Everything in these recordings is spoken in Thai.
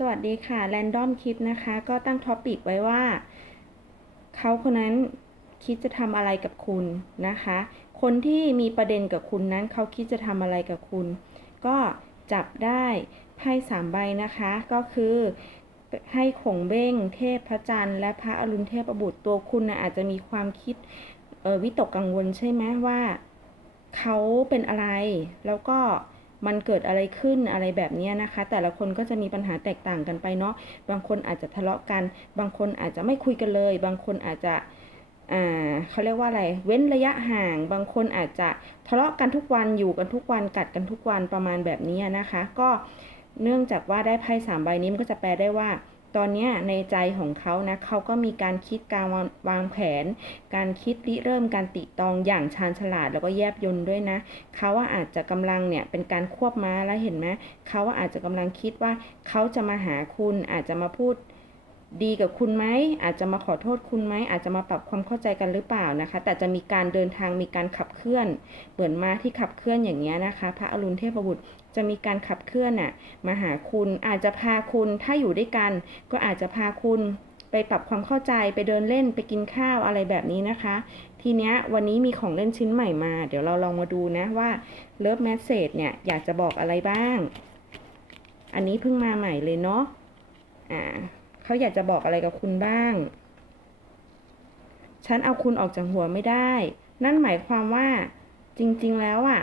สวัสดีค่ะ Random คลิปนะคะ ก็ตั้งท็อปิกไว้ว่า เขาคนนั้นคิดจะทำอะไรกับคุณนะคะ คนที่มีประเด็นกับคุณนั้นเขาคิดจะทำอะไรกับคุณ ก็จับได้ไพ่สามใบนะคะ ก็คือให้ขงเบ้ง เทพพระจันทร์และพระอรุณเทพบุตรตัวคุณนะอาจจะมีความคิดออวิตกกังวลใช่ไหมว่า เขาเป็นอะไรแล้วก็ มันเกิดอะไรขึ้นอะไรแบบนี้นะคะ แต่ละคนก็จะมีปัญหาแตกต่างกันไปเนาะบางคนอาจจะทะเลาะกัน บางคนอาจจะไม่คุยกันเลย บางคนอาจจะเขาเรียกว่าอะไร เว้นระยะห่าง บางคนอาจจะทะเลาะกันทุกวัน อยู่กันทุกวัน กัดกันทุกวัน ประมาณแบบนี้นะคะ ก็เนื่องจากว่าได้ไพ่สามใบนี้มันก็จะแปลได้ว่า ตอนนี้ในใจของเขานะเขาก็มีการคิดการวางแผน การคิดริเริ่มการติตรองอย่างชาญฉลาดแล้วก็แยบยนด้วยนะเขาว่าอาจจะกำลังเนี่ยเป็นการควบม้าแล้วเห็นไหมเขาว่าอาจจะกำลังคิดว่าเขาจะมาหาคุณอาจจะมาพูด ดีกับคุณไหมอาจจะมาขอโทษคุณไหมอาจจะมาปรับความเข้าใจกันหรือเปล่านะคะ แต่จะมีการเดินทางมีการขับเคลื่อน เหมือนมาที่ขับเคลื่อนอย่างเงี้ยนะคะ พระอรุณเทพบุตรจะมีการขับเคลื่อนน่ะมาหาคุณอาจจะพาคุณถ้าอยู่ด้วยกัน ก็อาจจะพาคุณไปปรับความเข้าใจไปเดินเล่นไปกินข้าวอะไรแบบนี้นะคะ ทีเนี้ยวันนี้มีของเล่นชิ้นใหม่มา เดี๋ยวเราลองมาดูนะว่าเลิฟแมสเซจเนี่ยอยากจะบอกอะไรบ้าง อันนี้เพิ่งมาใหม่เลยเนาะอ่า เขาอยากจะบอกอะไรกับคุณบ้าง ฉันเอาคุณออกจากหัวไม่ได้ นั่นหมายความว่าจริงๆแล้วอะ่ะ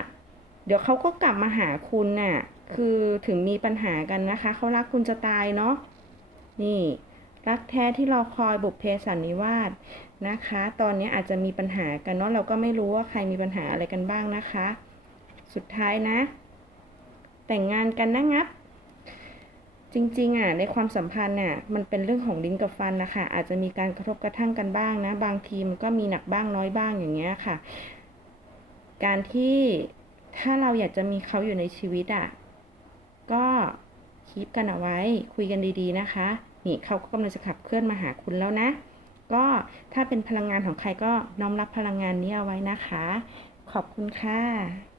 เดี๋ยวเขาก็กลับมาหาคุณน่ะ คือถึงมีปัญหากันนะคะ เขารักคุณจะตายเนาะ นี่ รักแท้ที่เรอคอยบุพเพสันนิวาสนะคะ ตอนนี้อาจจะมีปัญหากันเนาะ เราก็ไม่รู้ว่าใครมีปัญหาอะไรกันบ้างนะคะ สุดท้ายนะ แต่งงานกันนะงับ จริงๆอะในความสัมพันธ์น่ะมันเป็นเรื่องของลิ้นกับฟันนะคะอาจจะมีการกระทบกระทั่งกันบ้างนะ บางทีมันก็มีหนักบ้างน้อยบ้างอย่างเงี้ยค่ะ การที่ถ้าเราอยากจะมีเขาอยู่ในชีวิตอะก็คีปกันเอาไว้คุยกันดีๆนะคะ นี่เขาก็กำลังจะขับเคลื่อนมาหาคุณแล้วนะ ก็ถ้าเป็นพลังงานของใครก็น้อมรับพลังงานนี้เอาไว้นะคะ ขอบคุณค่ะ